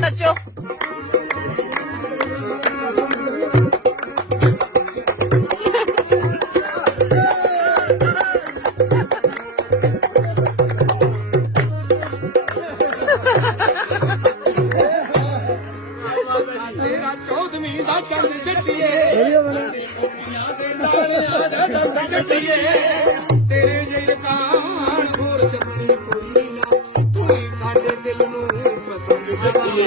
ਨੱਚੋ ਤੇਰੇ ਜਿਹੇ ਕਾਣ ਹੋਰ ਚੱਲਣੀ ਕੋਈ ਨਾ। ਤੂੰ ਸਾਡੇ ਦਿਲ ਨੂੰ ਪਸੰਦ ਕਰੀਏ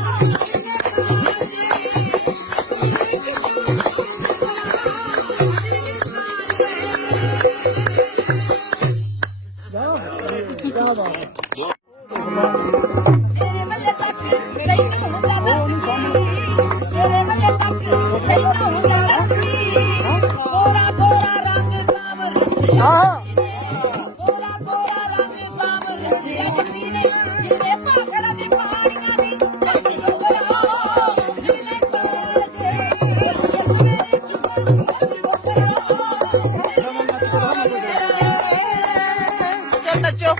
Nacho.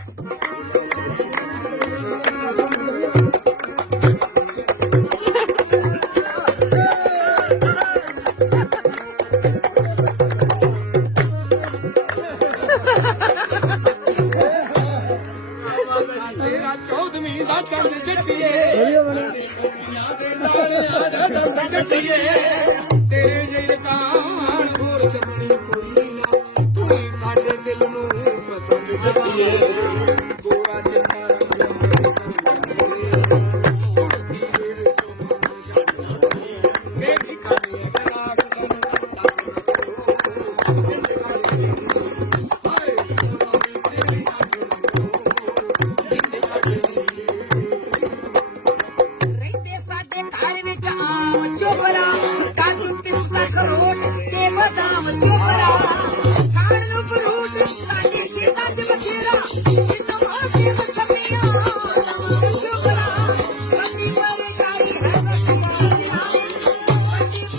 ਕੰਦ ਚਿੱਟੀਏ ਕੰਦ ਚਿੱਟੀਏ ਤੇਰੇ ਜਿਹੜੇ ਕਾਨ ਹੋਰ ਚੰਨੀ ਕੋਈ ਨਾ ਤੂੰ ਸਾਡੇ ਦਿਲ ਨੂੰ ਪਸੰਦ ਚਿੱਟੀਏ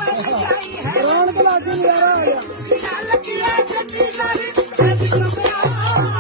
ਰੌਣਕ ਲੱਗ ਗਈ ਯਾਰ ਆ ਗਿਆ ਲੱਗੀ ਆ ਜੱਟੀ ਨਾਲ ਅੱਜ ਕਮਰਾ